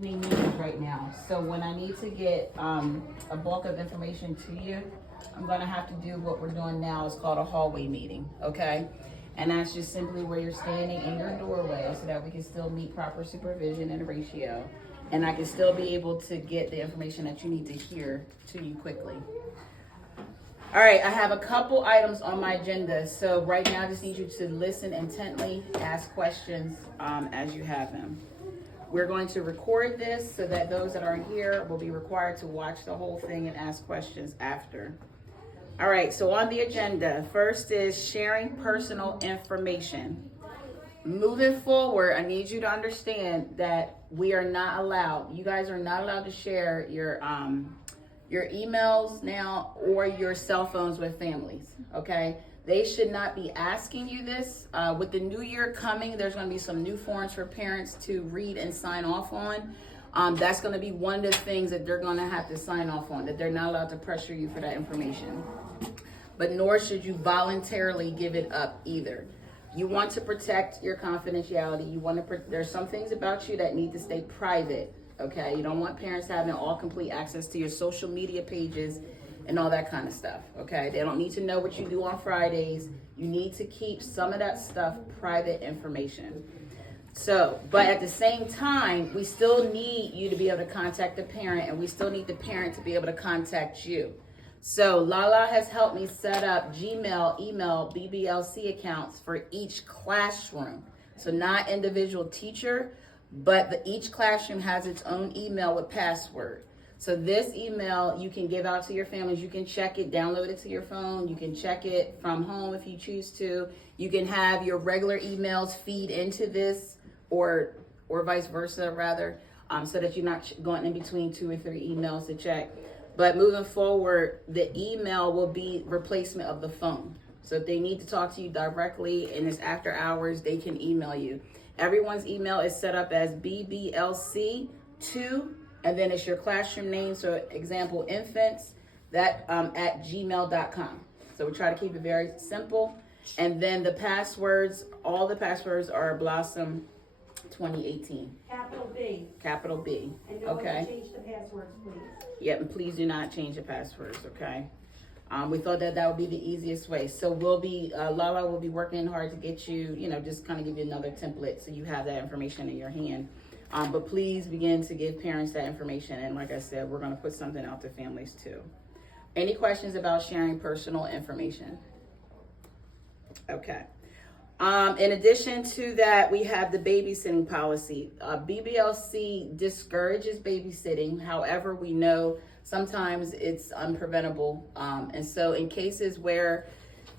Meetings right now. So when I need to get a bulk of information to you, I'm gonna have to do what we're doing now. It's called a hallway meeting, okay? And that's just simply where you're standing in your doorway so that we can still meet proper supervision and ratio. And I can still be able to get the information that you need to hear to you quickly. All right, I have a couple items on my agenda. So right now I just need you to listen intently, ask questions as you have them. We're going to record this so that those that are here will be required to watch the whole thing and ask questions after. All right, so on the agenda, first is sharing personal information. Moving forward, I need you to understand that we are not allowed, you guys are not allowed to share your emails now or your cell phones with families, okay? They should not be asking you this. With the new year coming, there's gonna be some new forms for parents to read and sign off on. That's gonna be one of the things that they're gonna have to sign off on, that they're not allowed to pressure you for that information. But nor should you voluntarily give it up either. You want to protect your confidentiality. There's some things about you that need to stay private, okay? You don't want parents having all complete access to your social media pages and all that kind of stuff, okay? They don't need to know what you do on Fridays. You need to keep some of that stuff private information. So, but at the same time, we still need you to be able to contact the parent, and we still need the parent to be able to contact you. So Lala has helped me set up Gmail, email, BBLC accounts for each classroom. So not individual teacher, but each classroom has its own email with password. So this email you can give out to your families. You can check it, download it to your phone. You can check it from home if you choose to. You can have your regular emails feed into this, or vice versa rather, so that you're not going in between 2 or 3 emails to check. But moving forward, the email will be replacement of the phone. So if they need to talk to you directly and it's after hours, they can email you. Everyone's email is set up as BBLC2, and then it's your classroom name. So example, infants, that at gmail.com. So we try to keep it very simple. And then the passwords, all the passwords are Blossom 2018. Capital B. Capital B. And no one Okay. change the passwords, please. Yep, and please do not change the passwords, okay? We thought that would be the easiest way. So we'll be, Lala will be working hard to get you, just kind of give you another template so you have that information in your hand. But please begin to give parents that information. And like I said, we're gonna put something out to families too. Any questions about sharing personal information? Okay. In addition to that, we have the babysitting policy. BBLC discourages babysitting. However, we know sometimes it's unpreventable. And so in cases where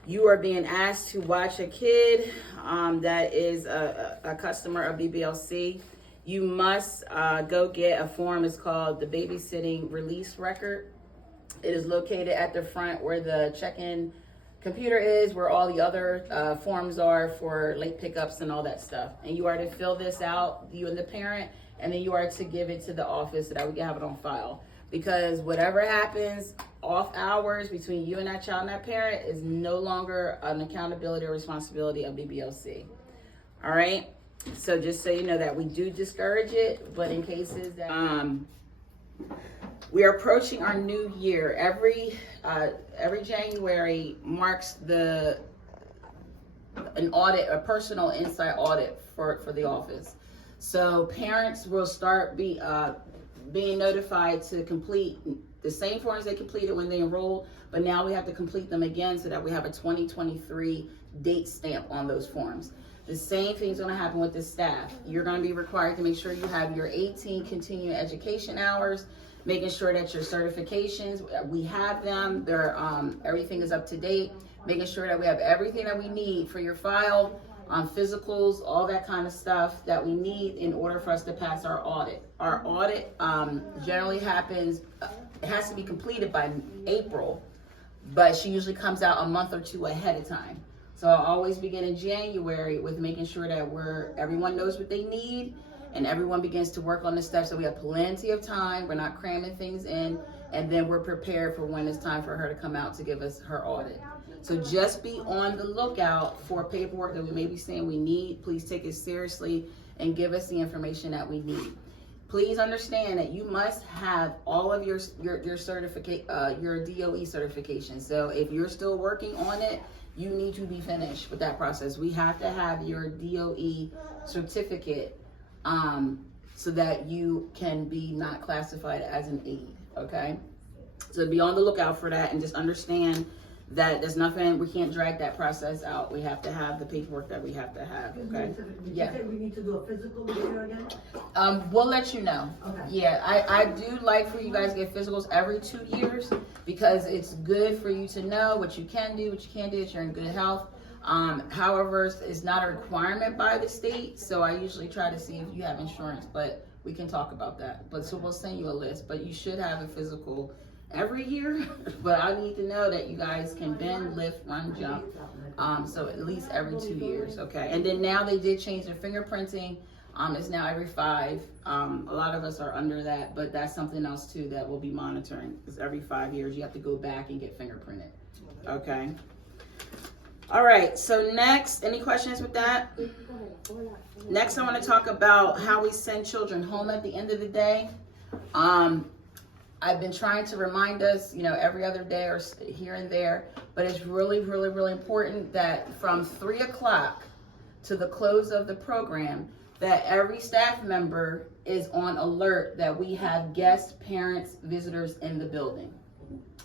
you are being asked to watch a kid that is a customer of BBLC, you must go get a form. It's called the babysitting release record. It is located at the front where the check-in computer is, where all the other forms are for late pickups and all that stuff. And you are to fill this out, you and the parent, and then you are to give it to the office so that we can have it on file. Because whatever happens off hours between you and that child and that parent is no longer an accountability or responsibility of BBLC. All right? So just so you know that we do discourage it, but in cases that we are approaching our new year. Every January marks an audit, a personal insight audit for the office. So parents will start being notified to complete the same forms they completed when they enrolled, but now we have to complete them again so that we have a 2023 date stamp on those forms. The same thing's gonna happen with the staff. You're gonna be required to make sure you have your 18 continuing education hours, making sure that your certifications, we have them, everything is up to date, making sure that we have everything that we need for your file, physicals, all that kind of stuff that we need in order for us to pass our audit. Our audit generally happens, it has to be completed by April, but she usually comes out a month or 2 ahead of time. So I'll always begin in January with making sure that everyone knows what they need, and everyone begins to work on this stuff so we have plenty of time. We're not cramming things in, and then we're prepared for when it's time for her to come out to give us her audit. So just be on the lookout for paperwork that we may be saying we need. Please take it seriously and give us the information that we need. please understand that you must have all of your certificate, your DOE certification. So if you're still working on it, you need to be finished with that process. We have to have your DOE certificate so that you can be not classified as an aide, okay? So be on the lookout for that, and just understand that there's nothing, we can't drag that process out. We have to have the paperwork that we have to have, okay? Yeah. We need to do a physical video again? We'll let you know. Okay. Yeah, I do like for you guys to get physicals every 2 years, because it's good for you to know what you can do, what you can't do, that you're in good health. However, it's not a requirement by the state, so I usually try to see if you have insurance, but we can talk about that. But so we'll send you a list, but you should have a physical every year. But I need to know that you guys can bend, lift, run, jump. So at least every 2 years, okay? And then now they did change their fingerprinting. It's now every 5. A lot of us are under that, but that's something else too that we'll be monitoring. Because every 5 years you have to go back and get fingerprinted, okay? All right, so next, any questions with that? Next, I want to talk about how we send children home at the end of the day. I've been trying to remind us, every other day or here and there, but it's really, really, really important that from 3 o'clock to the close of the program, that every staff member is on alert that we have guests, parents, visitors in the building.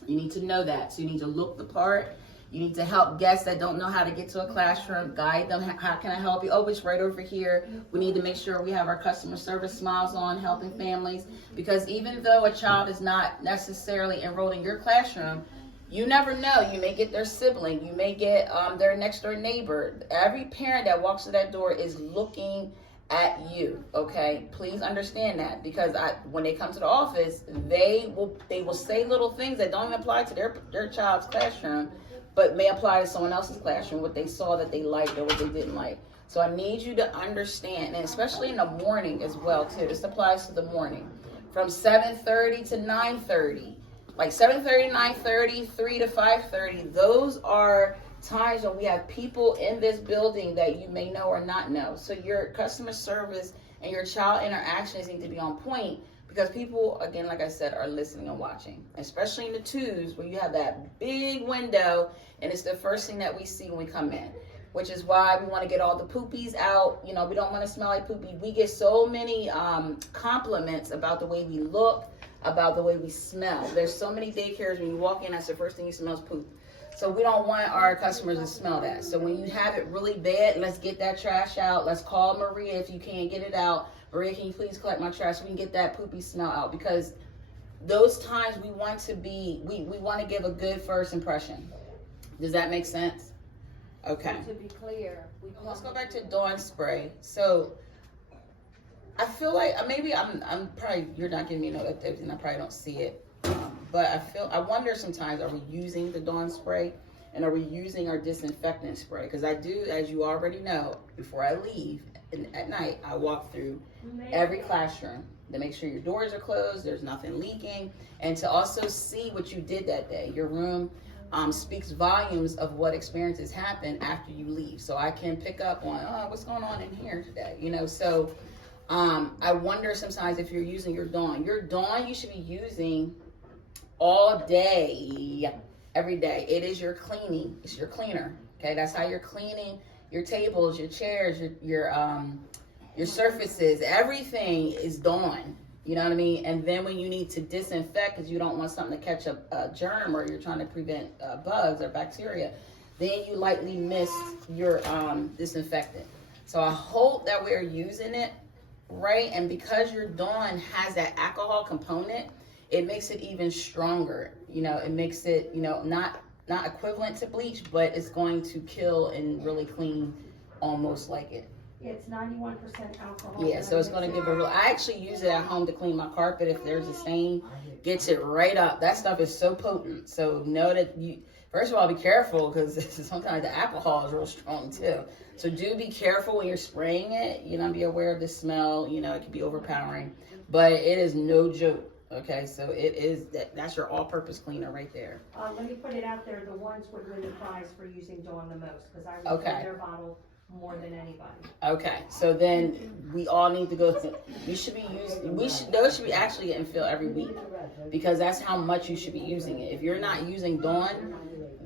You need to know that. So you need to look the part. You need to help guests that don't know how to get to a classroom, guide them. How can I help you? Oh, it's right over here. We need to make sure we have our customer service smiles on, helping families. Because even though a child is not necessarily enrolled in your classroom, you never know. You may get their sibling. You may get their next door neighbor. Every parent that walks through that door is looking at you, okay? Please understand that, because when they come to the office, they will say little things that don't even apply to their child's classroom, but may apply to someone else's classroom, what they saw that they liked or what they didn't like. So I need you to understand, and especially in the morning as well too. This applies to the morning, from 7:30 to 9:30, like 7:30 to 9:30, 3 to 5:30. Those are times when we have people in this building that you may know or not know. So your customer service and your child interactions need to be on point, because people, again, like I said, are listening and watching, especially in the 2s where you have that big window and it's the first thing that we see when we come in, which is why we want to get all the poopies out. We don't want to smell like poopy. We get so many compliments about the way we look, about the way we smell. There's so many daycares when you walk in, that's the first thing you smell is poop. So we don't want our customers to smell that. So when you have it really bad, let's get that trash out. Let's call Maria if you can't get it out. Maria, can you please collect my trash so we can get that poopy smell out? Because those times we want to give a good first impression. Does that make sense? Okay. To be clear, let's go back to Dawn spray. So I feel like maybe I'm probably, you're not giving me no updates and I probably don't see it. But I wonder sometimes, are we using the Dawn spray and are we using our disinfectant spray? Because I do, as you already know, before I leave at night, I walk through every classroom to make sure your doors are closed, there's nothing leaking, and to also see what you did that day. Your room speaks volumes of what experiences happen after you leave. So I can pick up on, what's going on in here today? So I wonder sometimes if you're using your Dawn. Your Dawn you should be using all day, every day. It is your cleaning. It's your cleaner. Okay, that's how you're cleaning your tables, your chairs, your surfaces. Everything is Dawn. You know what I mean? And then when you need to disinfect, because you don't want something to catch a germ or you're trying to prevent bugs or bacteria, then you lightly mist your disinfectant. So I hope that we're using it right. And because your Dawn has that alcohol component, it makes it even stronger. It makes it, not equivalent to bleach, but it's going to kill and really clean almost like it. It's 91% alcohol. Yeah, so it's going to give a real, I actually use it at home to clean my carpet if there's a stain. Gets it right up. That stuff is so potent. So know that first of all, be careful, because sometimes the alcohol is real strong too. So do be careful when you're spraying it. Be aware of the smell. It can be overpowering, but it is no joke. Okay, so it is that's your all-purpose cleaner right there. Let me put it out there. The ones would win the prize for using Dawn the most, because I refill their bottle more than anybody. Okay, so then we all need to go through, those should be actually getting filled every week, because that's how much you should be using it. If you're not using Dawn,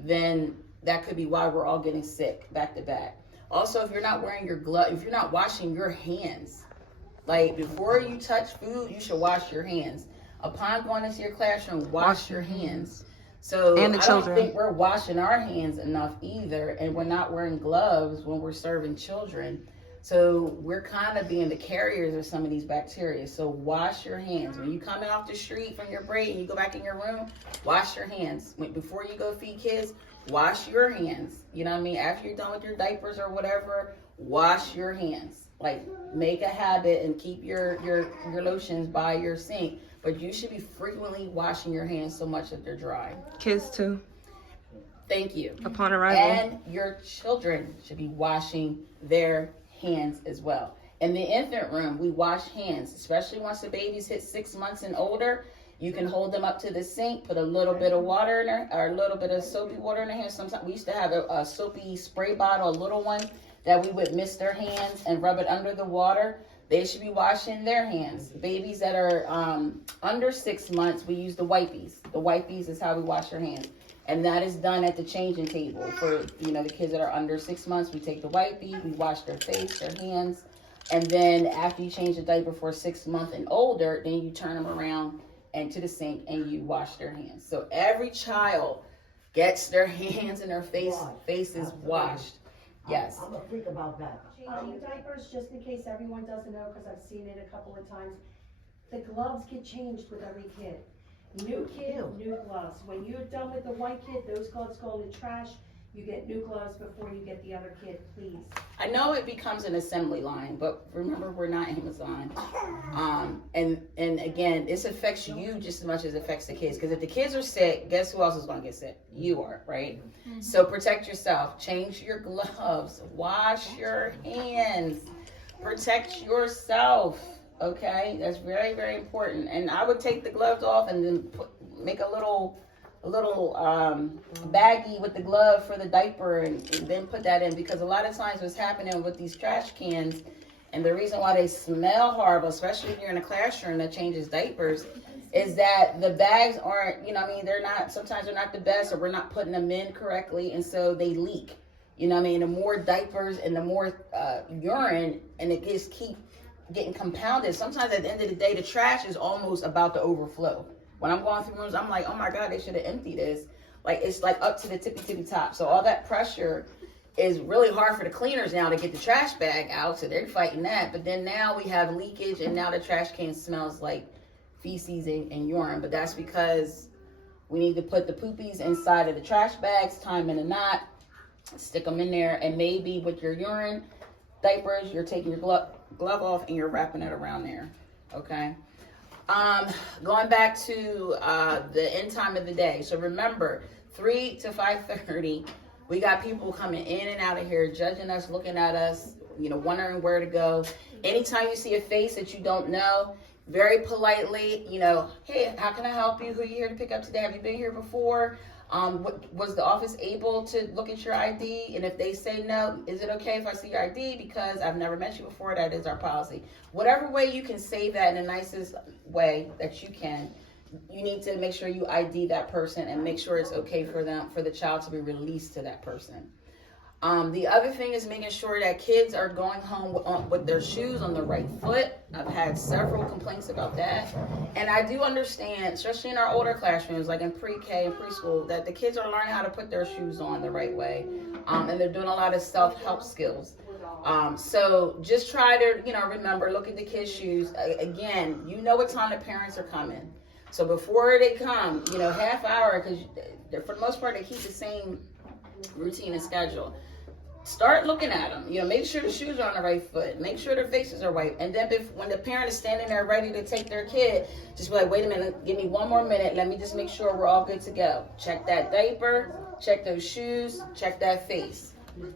then that could be why we're all getting sick back to back. Also, if you're not wearing your glove, if you're not washing your hands, like before you touch food, you should wash your hands. Upon going into your classroom, wash your hands. So And the children. I don't think we're washing our hands enough either, and we're not wearing gloves when we're serving children. So we're kind of being the carriers of some of these bacteria. So wash your hands. When you coming off the street from your break and you go back in your room, wash your hands. Before you go feed kids, wash your hands. You know what I mean? After you're done with your diapers or whatever, wash your hands. Like, make a habit and keep your lotions by your sink. But you should be frequently washing your hands so much that they're dry. Kids too. Thank you. Upon arrival. And your children should be washing their hands as well. In the infant room, we wash hands, especially once the babies hit 6 months and older. You can hold them up to the sink, put a little bit of water in there, or a little bit of soapy water in their hands. Sometimes we used to have a soapy spray bottle, a little one, that we would mist their hands and rub it under the water. They should be washing their hands. Babies that are under 6 months, we use the wipies. The wipies is how we wash our hands. And that is done at the changing table. For, the kids that are under 6 months, we take the wipey, we wash their face, their hands. And then after you change the diaper for 6 months and older, then you turn them around and to the sink and you wash their hands. So every child gets their hands and their faces washed. Yes. I'm a freak about that. Changing diapers, just in case everyone doesn't know, because I've seen it a couple of times, the gloves get changed with every kid. New kid, new gloves. When you're done with the white kid, those gloves go in the trash. You get new gloves before you get the other kid, please. I know it becomes an assembly line, but remember, we're not Amazon. And again, this affects you just as much as it affects the kids. Because if the kids are sick, guess who else is going to get sick? You are, right? Mm-hmm. So protect yourself. Change your gloves. Wash your hands. Protect yourself. Okay, that's very, very important. And I would take the gloves off and then make a little baggie with the glove for the diaper and then put that in, because a lot of times what's happening with these trash cans, and the reason why they smell horrible, especially if you're in a classroom that changes diapers, is that the bags aren't, sometimes they're not the best, or we're not putting them in correctly, and so they leak. The more diapers and the more urine, and it just keep getting compounded. Sometimes at the end of the day, the trash is almost about to overflow. When I'm going through rooms, I'm like, oh my God, they should have emptied this. Like, it's like up to the tippy top. So all that pressure is really hard for the cleaners now to get the trash bag out. So they're fighting that. But then now we have leakage, and now the trash can smells like feces and urine. But that's because we need to put the poopies inside of the trash bags, tie them in a knot, stick them in there. And maybe with your urine diapers, you're taking your glove off and you're wrapping it around there. Okay. Going back to the end time of the day. So remember, 3 to 5:30, we got people coming in and out of here, judging us, looking at us, wondering where to go. Anytime you see a face that you don't know, very politely, hey, how can I help you? Who are you here to pick up today? Have you been here before? Was the office able to look at your ID? And if they say no, is it okay if I see your ID? Because I've never met you before. That is our policy. Whatever way you can say that in the nicest way that you can, you need to make sure you ID that person and make sure it's okay for the child to be released to that person. The other thing is making sure that kids are going home with their shoes on the right foot. I've had several complaints about that. And I do understand, especially in our older classrooms, like in pre-K and preschool, that the kids are learning how to put their shoes on the right way. And they're doing a lot of self-help skills. So just try to, remember, look at the kids' shoes. Again, what time the parents are coming. So before they come, half hour, because for the most part, they keep the same routine and schedule. Start looking at them. Make sure the shoes are on the right foot. Make sure their faces are white. And then when the parent is standing there ready to take their kid, just be like, wait a minute, give me 1 more minute. Let me just make sure we're all good to go. Check that diaper, check those shoes, check that face.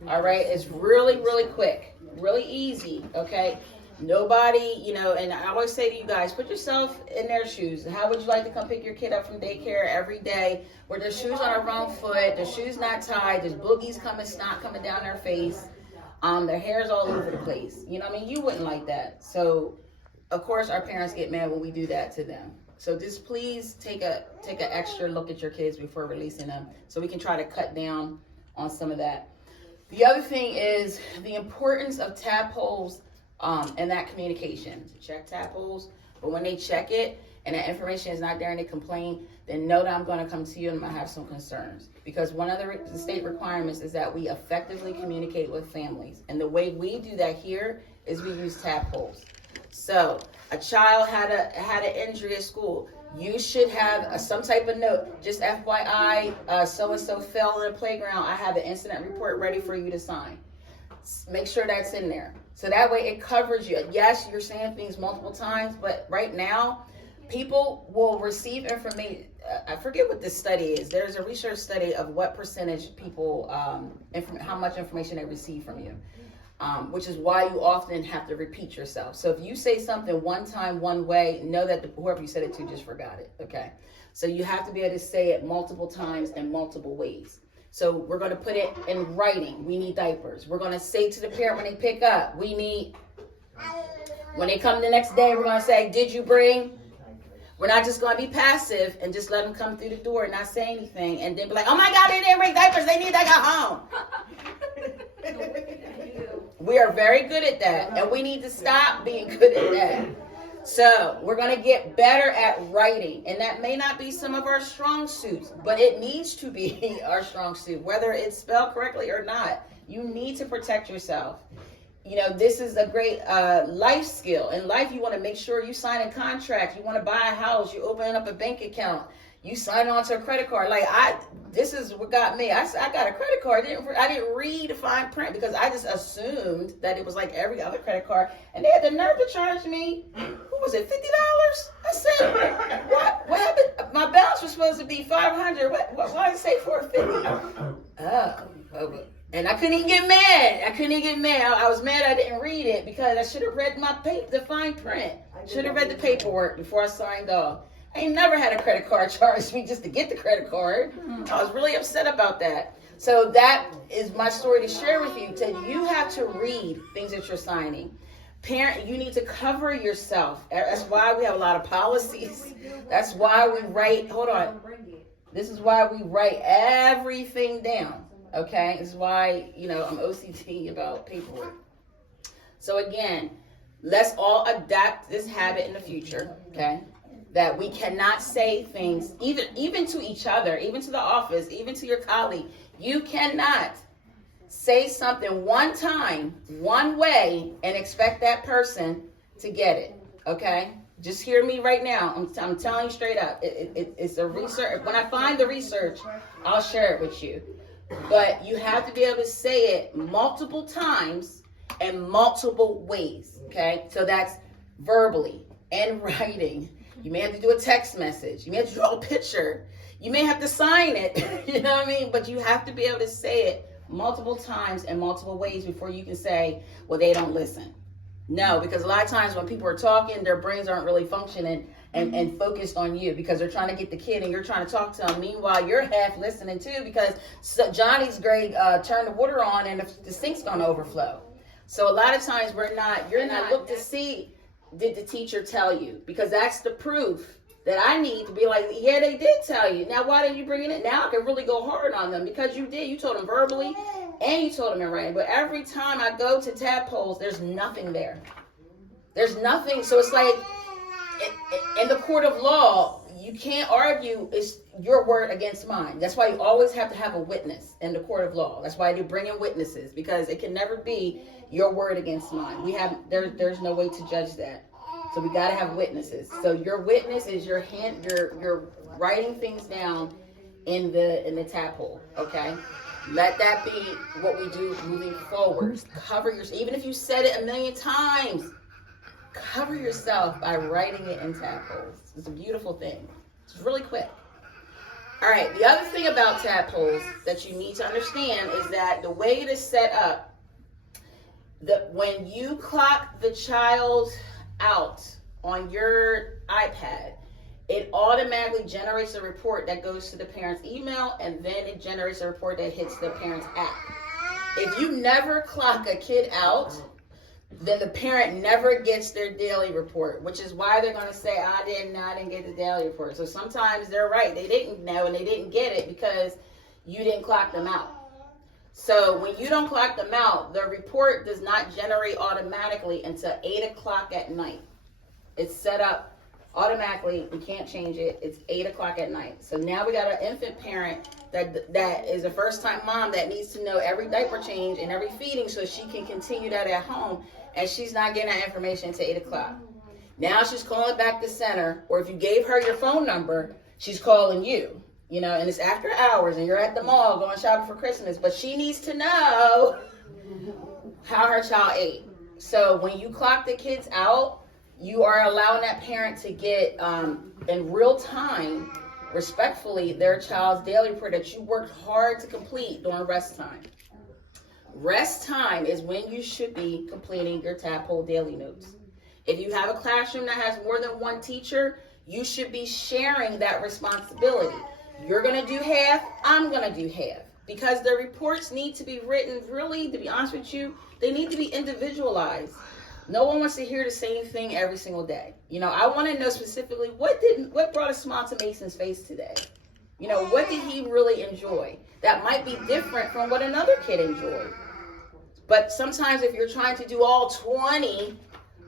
All right? It's really, really quick, really easy, okay? Nobody, and I always say to you guys, put yourself in their shoes. How would you like to come pick your kid up from daycare every day where their shoes on the wrong foot, their shoes not tied, there's boogies snot coming down their face? Their hair's all over the place. You know what I mean? You wouldn't like that. So, of course, our parents get mad when we do that to them. So just please take an extra look at your kids before releasing them, so we can try to cut down on some of that. The other thing is the importance of tadpoles and that communication. To check tadpoles, but when they check it and that information is not there and they complain, then know that I'm going to come to you and I have some concerns. Because one of the state requirements is that we effectively communicate with families. And the way we do that here is we use tadpoles. So a child had an injury at school. You should have some type of note. Just FYI, so-and-so fell in the playground. I have an incident report ready for you to sign. Make sure that's in there. So that way it covers you. Yes, you're saying things multiple times, but right now, people will receive information. I forget what this study is. There's a research study of what percentage people, how much information they receive from you. Which is why you often have to repeat yourself. So if you say something one time, one way, know that whoever you said it to just forgot it, okay? So you have to be able to say it multiple times in multiple ways. So we're going to put it in writing. We need diapers. We're going to say to the parent when they pick up, we need, when they come the next day, we're going to say, did you bring? We're not just going to be passive and just let them come through the door and not say anything and then be like, oh my God, they didn't bring diapers. They need to go home. We are very good at that, and we need to stop being good at that. So we're going to get better at writing, and that may not be some of our strong suits, but it needs to be our strong suit, whether it's spelled correctly or not. You need to protect yourself. You know, this is a great life skill. In life, you want to make sure you sign a contract. You want to buy a house. You open up a bank account. You sign on to a credit card. Like this is what got me. I got a credit card. I didn't read the fine print because I just assumed that it was like every other credit card. And they had the nerve to charge me. What was it? $50? I said, what? What happened? My balance was supposed to be $500. Why did it say $450? Oh. And I couldn't even get mad. I was mad I didn't read it because I should have read the fine print. Should have read the paperwork before I signed off. I ain't never had a credit card charge me just to get the credit card. I was really upset about that. So that is my story to share with you. You have to read things that you're signing. Parent, you need to cover yourself. That's why we have a lot of policies. That's why we write, hold on. This is why we write everything down. Okay? This is why, I'm OCD about paperwork. So again, let's all adapt this habit in the future. Okay? That we cannot say things, even to each other, even to the office, even to your colleague. You cannot say something one time, one way, and expect that person to get it, okay? Just hear me right now. I'm telling you straight up. It's a research. When I find the research, I'll share it with you. But you have to be able to say it multiple times and multiple ways, okay? So that's verbally and writing. You may have to do a text message. You may have to draw a picture. You may have to sign it. You know what I mean? But you have to be able to say it multiple times and multiple ways before you can say, well, they don't listen. No, because a lot of times when people are talking, their brains aren't really functioning and focused on you because they're trying to get the kid and you're trying to talk to them. Meanwhile, you're half listening too because Johnny's grade turned the water on and the sink's going to overflow. So a lot of times you're not look to see, did the teacher tell you? Because that's the proof that I need to be like, yeah, they did tell you. Now, why didn't you bring it in? Now I can really go hard on them because you did. You told them verbally and you told them in writing. But every time I go to tadpoles, there's nothing there. There's nothing. So it's like in the court of law, you can't argue it's your word against mine. That's why you always have to have a witness in the court of law. That's why they bring in witnesses because it can never be your word against mine. There's no way to judge that. So we got to have witnesses. So your witness is your hand. You're writing things down in the tadpole. Okay, let that be what we do moving forward. Cover yourself, even if you said it 1,000,000 times. Cover yourself by writing it in tadpoles. It's a beautiful thing. It's really quick. All right. The other thing about tadpoles that you need to understand is that the way it is set up, that when you clock the child out on your iPad, it automatically generates a report that goes to the parent's email, and then it generates a report that hits the parent's app. If you never clock a kid out, then the parent never gets their daily report, which is why they're going to say, I didn't get the daily report. So sometimes they're right. They didn't know and they didn't get it because you didn't clock them out. So when you don't clock them out, the report does not generate automatically until 8 o'clock at night. It's set up automatically. We can't change it. It's 8 o'clock at night. So now we got an infant parent that is a first-time mom that needs to know every diaper change and every feeding so she can continue that at home, and she's not getting that information until 8 o'clock. Now she's calling back the center, or if you gave her your phone number, she's calling you. You know, and it's after hours and you're at the mall going shopping for Christmas, but she needs to know how her child ate. So when you clock the kids out, you are allowing that parent to get in real time, respectfully, their child's daily report that you worked hard to complete during rest time. Rest time is when you should be completing your tadpole daily notes. If you have a classroom that has more than one teacher, you should be sharing that responsibility. You're going to do half, I'm going to do half. Because the reports need to be written, really, to be honest with you, they need to be individualized. No one wants to hear the same thing every single day. You know, I want to know specifically what brought a smile to Mason's face today. You know, what did he really enjoy? That might be different from what another kid enjoyed. But sometimes if you're trying to do all 20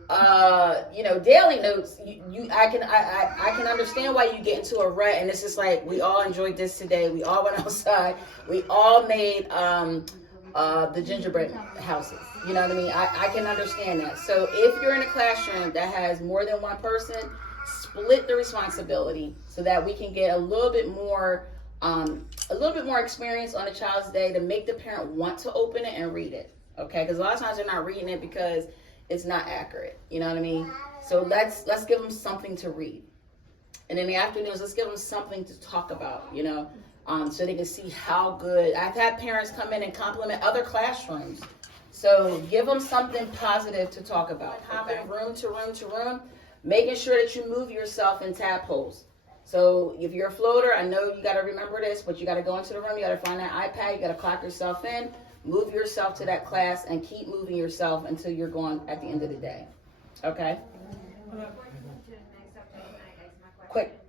daily notes, I can understand why you get into a rut, and it's just like, we all enjoyed this today. We all went outside. We all made the gingerbread houses. You know what I mean? I can understand that. So if you're in a classroom that has more than one person, split the responsibility so that we can get a little bit more experience on a child's day to make the parent want to open it and read it. Okay? Because a lot of times they're not reading it because it's not accurate. You know what I mean? So let's give them something to read. And in the afternoons, let's give them something to talk about, you know, so they can see how good. I've had parents come in and compliment other classrooms. So give them something positive to talk about. Hopping room to room to room, making sure that you move yourself in tadpoles. So if you're a floater, I know you got to remember this, but you got to go into the room, you got to find that iPad, you got to clock yourself in, move yourself to that class, and keep moving yourself until you're gone at the end of the day. Okay? Quick.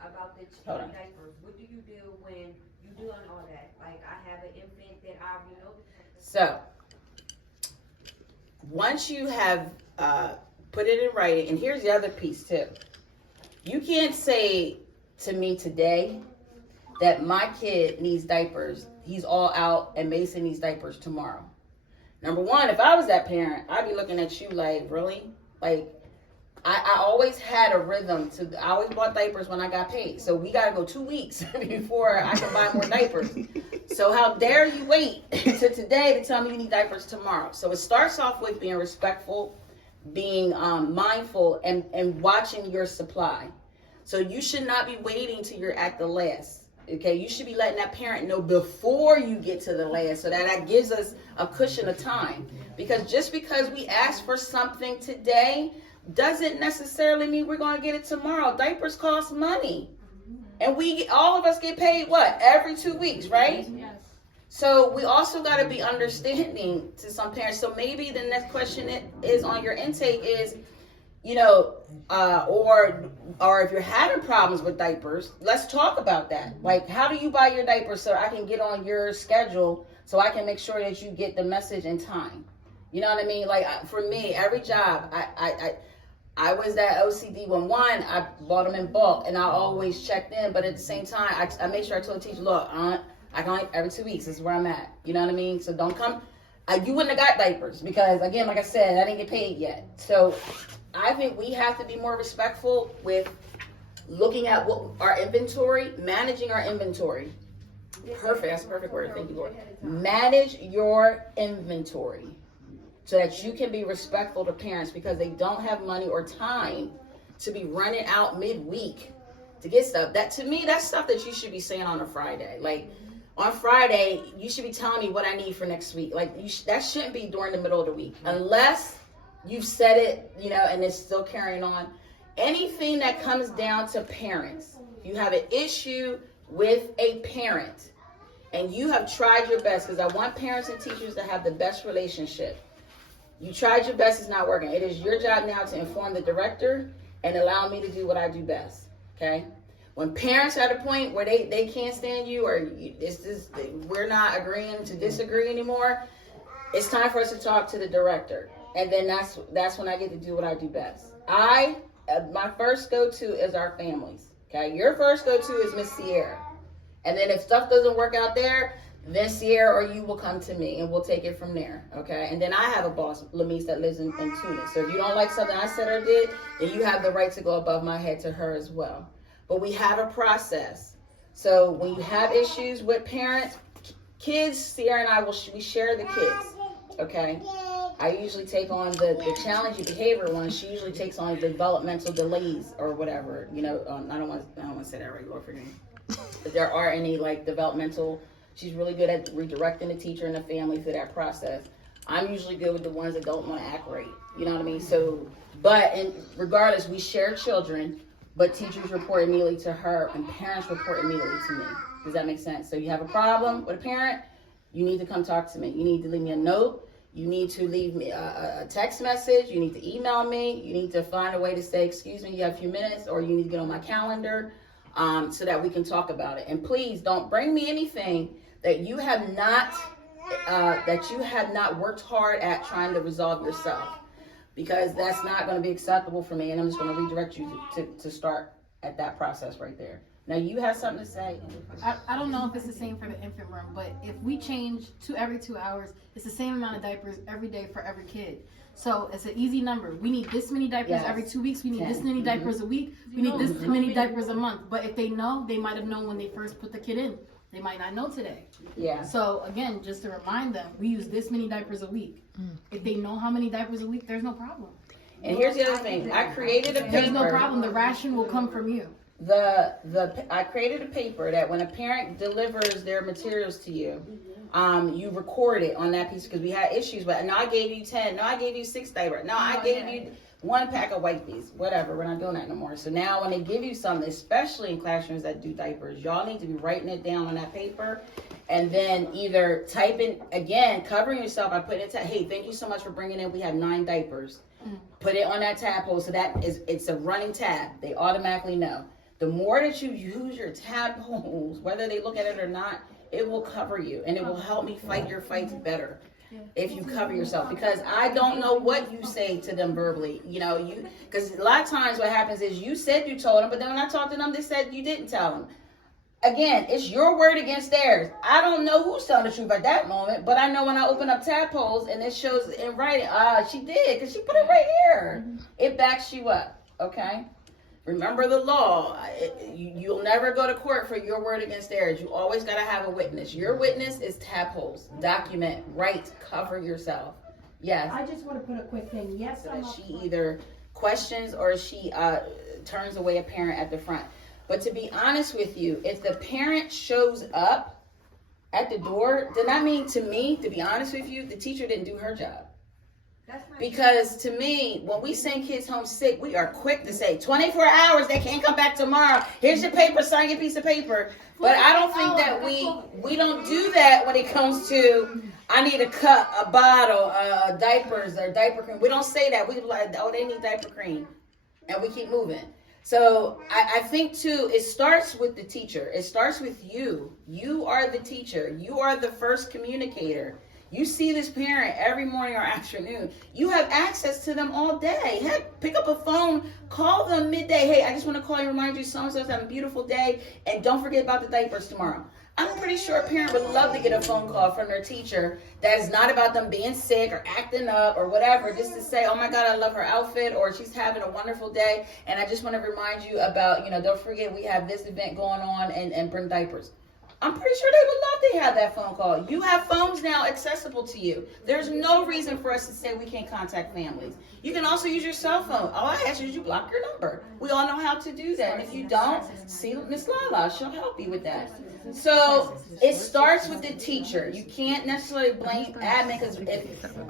About the child diapers, what do you do when you doing all that? Like, I have an infant that I already know. So, once you have put it in writing, and here's the other piece too. You can't say to me today that my kid needs diapers, he's all out, and Mason needs diapers tomorrow. Number one, if I was that parent, I'd be looking at you like, really? Like, I always had a rhythm I always bought diapers when I got paid. So we got to go 2 weeks before I can buy more diapers. So how dare you wait to today to tell me you need diapers tomorrow? So it starts off with being respectful, being mindful, and watching your supply. So you should not be waiting till you're at the last. Okay, you should be letting that parent know before you get to the last, so that gives us a cushion of time. Because just because we ask for something today doesn't necessarily mean we're going to get it tomorrow. Diapers cost money. And all of us get paid, what, every 2 weeks, right? Yes. So we also got to be understanding to some parents. So maybe the next question is on your intake is, you know, or if you're having problems with diapers, let's talk about that. Like, how do you buy your diapers so I can get on your schedule so I can make sure that you get the message in time? You know what I mean? Like, for me, every job, I was that OCD when I bought them in bulk and I always checked in, but at the same time, I made sure I told the teacher, look, I can only every 2 weeks, this is where I'm at. You know what I mean? So don't come, you wouldn't have got diapers because, again, like I said, I didn't get paid yet. So I think we have to be more respectful with looking at what our inventory, managing our inventory. Perfect, that's a perfect word, thank you, Lord. Manage your inventory, so that you can be respectful to parents because they don't have money or time to be running out midweek to get stuff. That, to me, that's stuff that you should be saying on a Friday. Like, on Friday, you should be telling me what I need for next week. Like, that shouldn't be during the middle of the week. Unless you've said it, you know, and it's still carrying on. Anything that comes down to parents, you have an issue with a parent, and you have tried your best, because I want parents and teachers to have the best relationship. You tried your best, it's not working. It is your job now to inform the director and allow me to do what I do best, okay? When parents are at a point where they can't stand you, or we're not agreeing to disagree anymore, it's time for us to talk to the director. And then that's when I get to do what I do best. My first go-to is our families, okay? Your first go-to is Miss Sierra. And then if stuff doesn't work out there, then Sierra or you will come to me and we'll take it from there, okay? And then I have a boss, Lamise, that lives in Tunis. So if you don't like something I said or did, then you have the right to go above my head to her as well. But we have a process. So when you have issues with parents, kids, Sierra and I, we share the kids, okay? I usually take on the challenging behavior one. She usually takes on developmental delays or whatever. I don't want to say that right, Lord forgive me. If there are any developmental, she's really good at redirecting the teacher and the family through that process. I'm usually good with the ones that don't want to act right. You know what I mean? So, regardless, we share children, but teachers report immediately to her and parents report immediately to me. Does that make sense? So you have a problem with a parent, you need to come talk to me. You need to leave me a note. You need to leave me a text message. You need to email me. You need to find a way to say, excuse me, you have a few minutes, or you need to get on my calendar so that we can talk about it. And please don't bring me anything that you have not worked hard at trying to resolve yourself, because that's not going to be acceptable for me. And I'm just going to redirect you to start at that process right there. Now you have something to say. I don't know if it's the same for the infant room, but if we change every 2 hours, it's the same amount of diapers every day for every kid. So it's an easy number. We need this many diapers every 2 weeks. We need this many diapers a week. We need this many diapers a month. But if they know, they might have known when they first put the kid in. They might not know today. Yeah. So again, just to remind them, we use this many diapers a week. If they know how many diapers a week, there's no problem. And here's the other thing. I created a paper. There's no problem. The ration will come from you. I created a paper that when a parent delivers their materials to you, you record it on that piece, because we had issues. But no, I gave you 10. No, I gave you 6 diapers. No, I gave you 1 pack of wipes. Whatever. We're not doing that no more. So now when they give you something, especially in classrooms that do diapers, y'all need to be writing it down on that paper, and then either type in again, covering yourself by putting it. Hey, thank you so much for bringing in. We have 9 diapers. Put it on that tadpole, so it's a running tab. They automatically know. The more that you use your tadpoles, whether they look at it or not, it will cover you, and it will help me fight your fights better if you cover yourself. Because I don't know what you say to them verbally, because a lot of times what happens is you said you told them, but then when I talked to them, they said you didn't tell them. Again, it's your word against theirs. I don't know who's telling the truth at that moment, but I know when I open up tadpoles and it shows in writing, she did, because she put it right here. It backs you up, okay? Remember the law. You'll never go to court for your word against theirs. You always got to have a witness. Your witness is tadpoles. Document, write, cover yourself. Yes. I just want to put a quick thing. Yes, so that she either questions or she turns away a parent at the front. But to be honest with you, if the parent shows up at the door, then that means, to me, to be honest with you, the teacher didn't do her job. Because to me, when we send kids home sick, we are quick to say 24 hours, they can't come back tomorrow. Here's your paper, sign your piece of paper. But I don't think that we don't do that when it comes to, I need a cup, a bottle, diapers, or diaper cream. We don't say that. We like, oh, they need diaper cream. And we keep moving. So I think too, it starts with the teacher. It starts with you. You are the teacher. You are the first communicator. You see this parent every morning or afternoon. You have access to them all day. Heck, pick up a phone, call them midday. Hey, I just want to call you, remind you so-and-so's having a beautiful day, and don't forget about the diapers tomorrow. I'm pretty sure a parent would love to get a phone call from their teacher that is not about them being sick or acting up or whatever, just to say, oh my God, I love her outfit, or she's having a wonderful day, and I just want to remind you about, don't forget we have this event going on, and bring diapers. I'm pretty sure they would love to have that phone call. You have phones now accessible to you. There's no reason for us to say we can't contact families. You can also use your cell phone. All I ask you is you block your number. We all know how to do that. And if you don't, see Miss Lala. She'll help you with that. So it starts with the teacher. You can't necessarily blame admin, because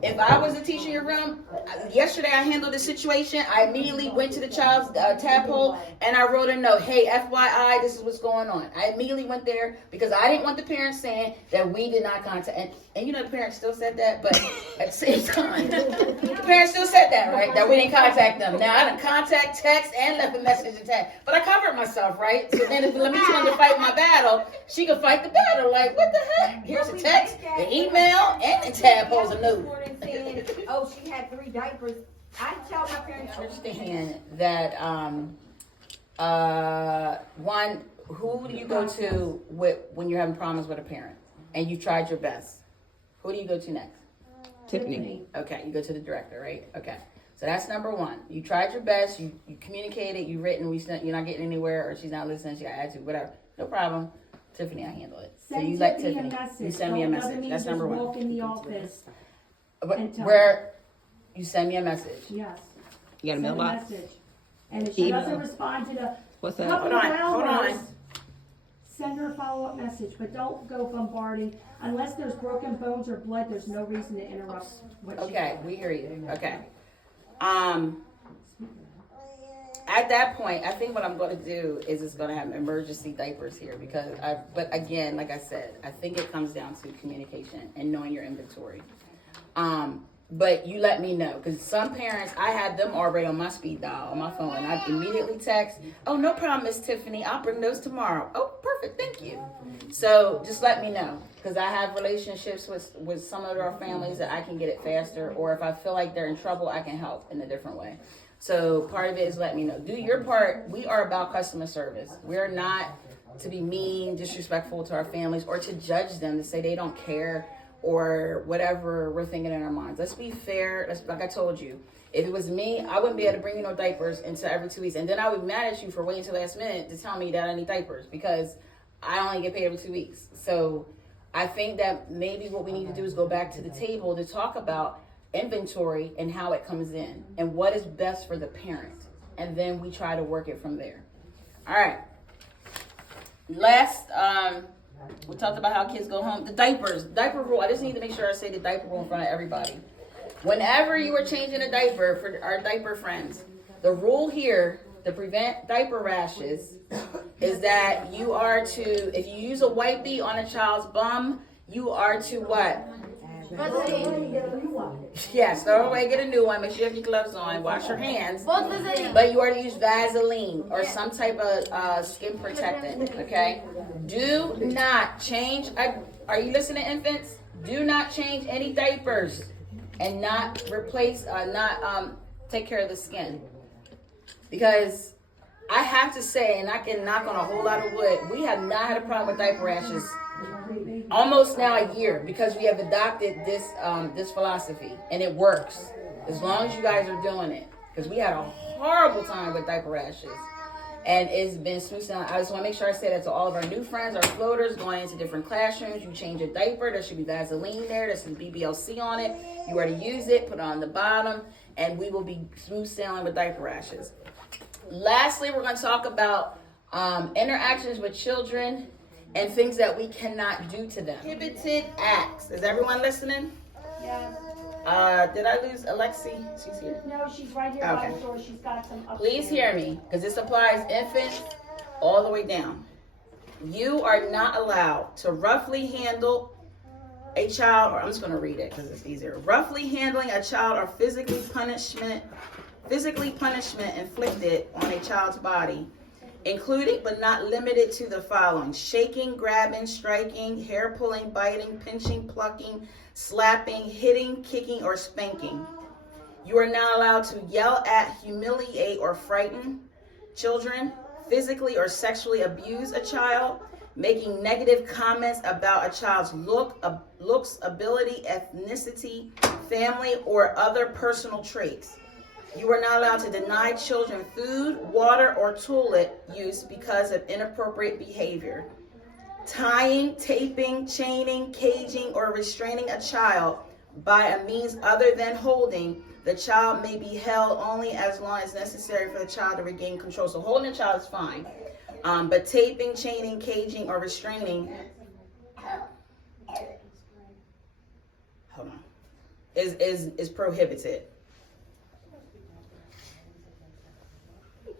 if I was a teacher in your room, yesterday I handled the situation. I immediately went to the child's tadpole and I wrote a note. Hey, FYI, this is what's going on. I immediately went there because I didn't want the parents saying that we did not contact. And you know the parents still said that, but at the same time, the parents still said that, right? That we didn't contact them. Now I didn't contact, text, and left a message and tag. But I covered myself, right? So then if Lamise wanted to fight my battle, she could fight the battle. Like, what the heck? Here's a text, an email, and the tadpole's a note. Oh, she had 3 diapers. I tell my parents. Understand that one, who do you go to when you're having problems with a parent and you tried your best? Who do you go to next? Tiffany. Okay, you go to the director, right? Okay, so that's number one. You tried your best. You communicated. You written. You're not getting anywhere, or she's not listening. She got attitude. Whatever. No problem. Tiffany, I handle it. So you let Tiffany. You send me a message. That's number one. Walk in the office. But and tell where you send me a message. Yes. You got a Send mailbox? message. And if she Email. doesn't respond to the What's that? couple Hold of on, hold hours, on. send her a follow-up message, but don't go bombarding. Unless there's broken bones or blood, there's no reason to interrupt what she Okay, we hear you. Okay. At that point, I think what I'm going to do is it's going to have emergency diapers here but again, like I said, I think it comes down to communication and knowing your inventory. But you let me know, because some parents, I had them already on my speed dial on my phone, and I immediately text, oh, no problem, Miss Tiffany, I'll bring those tomorrow. Oh, perfect, thank you. So just let me know, because I have relationships with some of our families that I can get it faster, or if I feel like they're in trouble, I can help in a different way. So part of it is let me know. Do your part. We are about customer service. We're not to be mean, disrespectful to our families, or to judge them, to say they don't care, or whatever we're thinking in our minds. Let's be fair. Like I told you, if it was me, I wouldn't be able to bring you no diapers until every 2 weeks. And then I would be mad at you for waiting till the last minute to tell me that I need diapers, because I only get paid every 2 weeks. So I think that maybe what we need to do is go back to the table to talk about inventory and how it comes in and what is best for the parent. And then we try to work it from there. All right. Last, we talked about how kids go home. The diaper rule. I just need to make sure I say the diaper rule in front of everybody. Whenever you are changing a diaper for our diaper friends, the rule here to prevent diaper rashes is that you are to, if you use a wipey on a child's bum, you are to what? Yes, throw away, get a new one. Make sure you have your gloves on. Wash your hands. But you are to use Vaseline or some type of skin protectant. Okay. Do not change. Are you listening, infants? Do not change any diapers and not replace. Take care of the skin, because I have to say, and I can knock on a whole lot of wood, we have not had a problem with diaper rashes almost now a year, because we have adopted this philosophy, and it works as long as you guys are doing it, because we had a horrible time with diaper rashes, and it's been smooth sailing. I just want to make sure I say that to all of our new friends, our floaters going into different classrooms. You change a diaper, there should be Vaseline there, there's some BBLC on it. You are to use it, put it on the bottom, and we will be smooth sailing with diaper rashes. Lastly, we're going to talk about interactions with children and things that we cannot do to them. Prohibited acts. Is everyone listening? Yes. Did I lose Alexi? She's here. No, she's right here by Okay. the door. She's got some upstairs. Please hear me, because this applies infants all the way down. You are not allowed to roughly handle a child, or I'm just going to read it because it's easier. Roughly handling a child or physically punishment inflicted on a child's body, including but not limited to the following: shaking, grabbing, striking, hair pulling, biting, pinching, plucking, slapping, hitting, kicking, or spanking. You are not allowed to yell at, humiliate, or frighten children, physically or sexually abuse a child, making negative comments about a child's looks, ability, ethnicity, family, or other personal traits. You are not allowed to deny children food, water, or toilet use because of inappropriate behavior. Tying, taping, chaining, caging, or restraining a child by a means other than holding the child may be held only as long as necessary for the child to regain control. So holding the child is fine. But taping, chaining, caging, or restraining, hold on, is prohibited.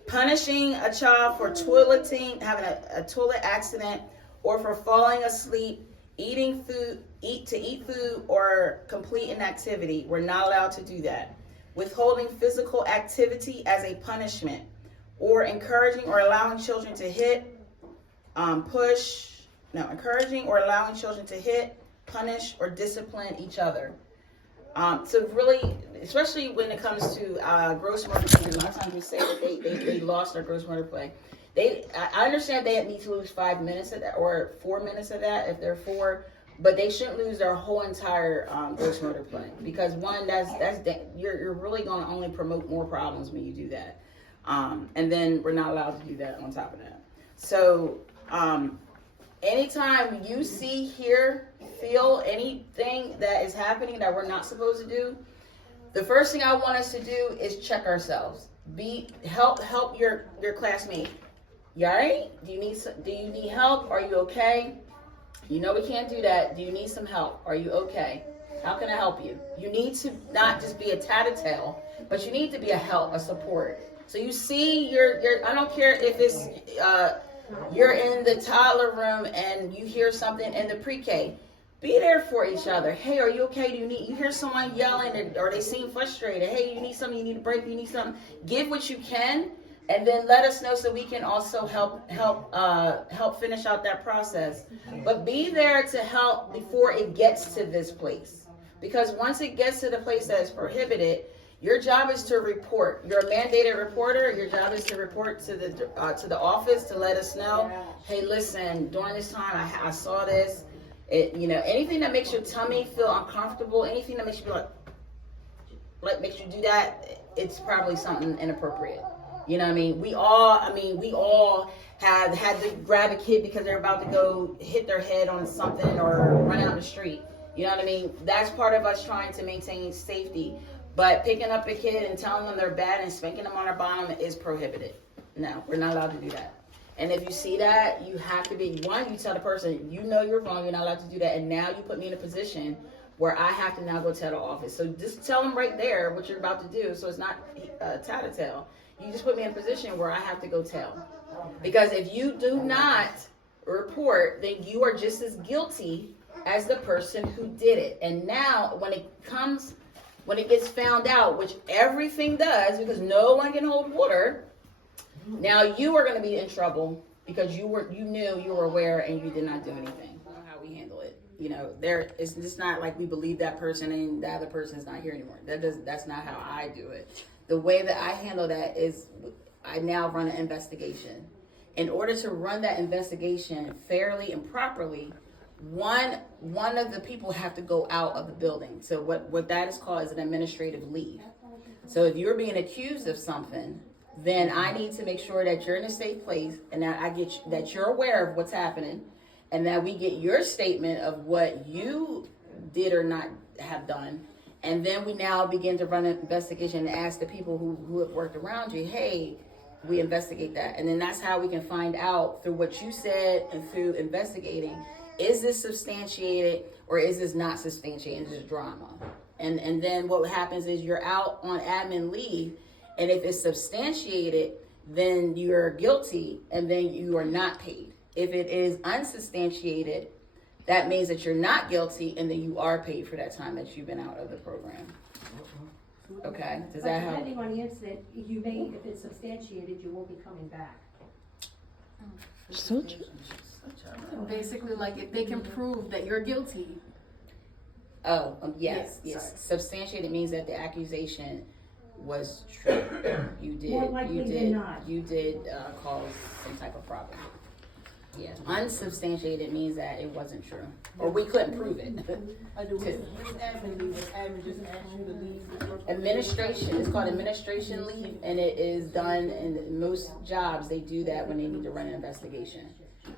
Punishing a child for toileting, having a toilet accident, or for falling asleep, eating food, eat food, or complete an activity. We're not allowed to do that. Withholding physical activity as a punishment, or encouraging or allowing children to hit, encouraging or allowing children to hit, punish, or discipline each other. So really, especially when it comes to gross murder play, a lot of times we say that they lost their gross murder play. I understand they need to lose 5 minutes of that or 4 minutes of that if they're 4, but they shouldn't lose their whole entire gross murder play, because one, you're really going to only promote more problems when you do that, and then we're not allowed to do that on top of that. So anytime you see, hear, feel anything that is happening that we're not supposed to do, the first thing I want us to do is check ourselves. Help your classmate. You all right? Do you need help? Are you okay? You know we can't do that. Do you need some help? Are you okay? How can I help you? You need to not just be a tattletale, but you need to be a support. So you see I don't care if it's you're in the toddler room and you hear something in the pre-K. Be there for each other. Hey, are you okay? You hear someone yelling, or they seem frustrated. Hey, you need something, you need a break, you need something. Give what you can, and then let us know so we can also help finish out that process. But be there to help before it gets to this place. Because once it gets to the place that is prohibited, your job is to report. You're a mandated reporter. Your job is to report to the office to let us know, hey, listen, during this time I saw this. Anything that makes your tummy feel uncomfortable, anything that makes you feel like makes you do that, it's probably something inappropriate. You know what I mean? We all have had to grab a kid because they're about to go hit their head on something or run out in the street. You know what I mean? That's part of us trying to maintain safety. But picking up a kid and telling them they're bad and spanking them on their bottom is prohibited. No, we're not allowed to do that. And if you see that, you have to be, one, you tell the person, you know you're wrong, you're not allowed to do that. And now you put me in a position where I have to now go tell the office. So just tell them right there what you're about to do, so it's not tattletale. You just put me in a position where I have to go tell. Because if you do not report, then you are just as guilty as the person who did it. And now when it gets found out, which everything does, because no one can hold water, now you are going to be in trouble because you knew, you were aware, and you did not do anything. I don't know how we handle it. It's just not like we believe that person and the other person is not here anymore. That's not how I do it. The way that I handle that is I now run an investigation. In order to run that investigation fairly and properly, one of the people have to go out of the building. So what that is called is an administrative leave. So if you're being accused of something, then I need to make sure that you're in a safe place and that you're aware of what's happening, and that we get your statement of what you did or not have done. And then we now begin to run an investigation and ask the people who have worked around you, hey, we investigate that. And then that's how we can find out through what you said and through investigating, is this substantiated or is this not substantiated? Is this drama? And then what happens is you're out on admin leave, and if it's substantiated, then you're guilty and then you are not paid. If it is unsubstantiated, that means that you're not guilty and then you are paid for that time that you've been out of the program. Okay, does that help? Depending on the incident, if it's substantiated, you won't be coming back. Basically, like if they can prove that you're guilty. Oh, yes. Substantiated means that the accusation was true. You did. More likely than not. You did cause some type of problem. Yeah. Unsubstantiated means that it wasn't true, or we couldn't prove it. Administration. It's called administration leave, and it is done in most jobs. They do that when they need to run an investigation.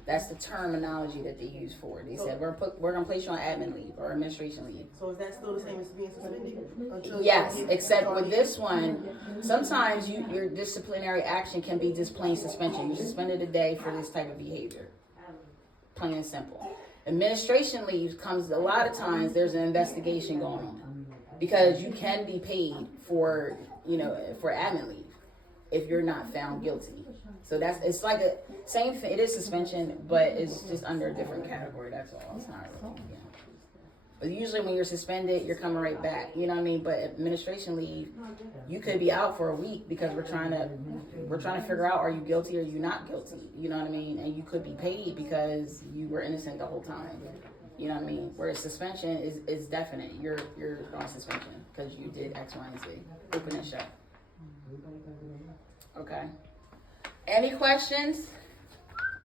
That's the terminology that they use for it. They said, we're gonna place you on admin leave or administration leave. So is that still the same as being suspended? Until Yes, you- except with this one, sometimes your disciplinary action can be just plain suspension. You're suspended a day for this type of behavior. Plain and simple. Administration leave comes, a lot of times, there's an investigation going on. Because you can be paid for, for admin leave if you're not found guilty. So it's like a, same thing, it is suspension, but it's just under a different category, that's all. It's not really, But usually when you're suspended, you're coming right back, you know what I mean? But administration leave, you could be out for a week because we're trying to figure out, are you guilty or are you not guilty? You know what I mean? And you could be paid because you were innocent the whole time. You know what I mean? Whereas suspension is definite. You're on suspension because you did X, Y, and Z. Open and shut. Okay. Any questions?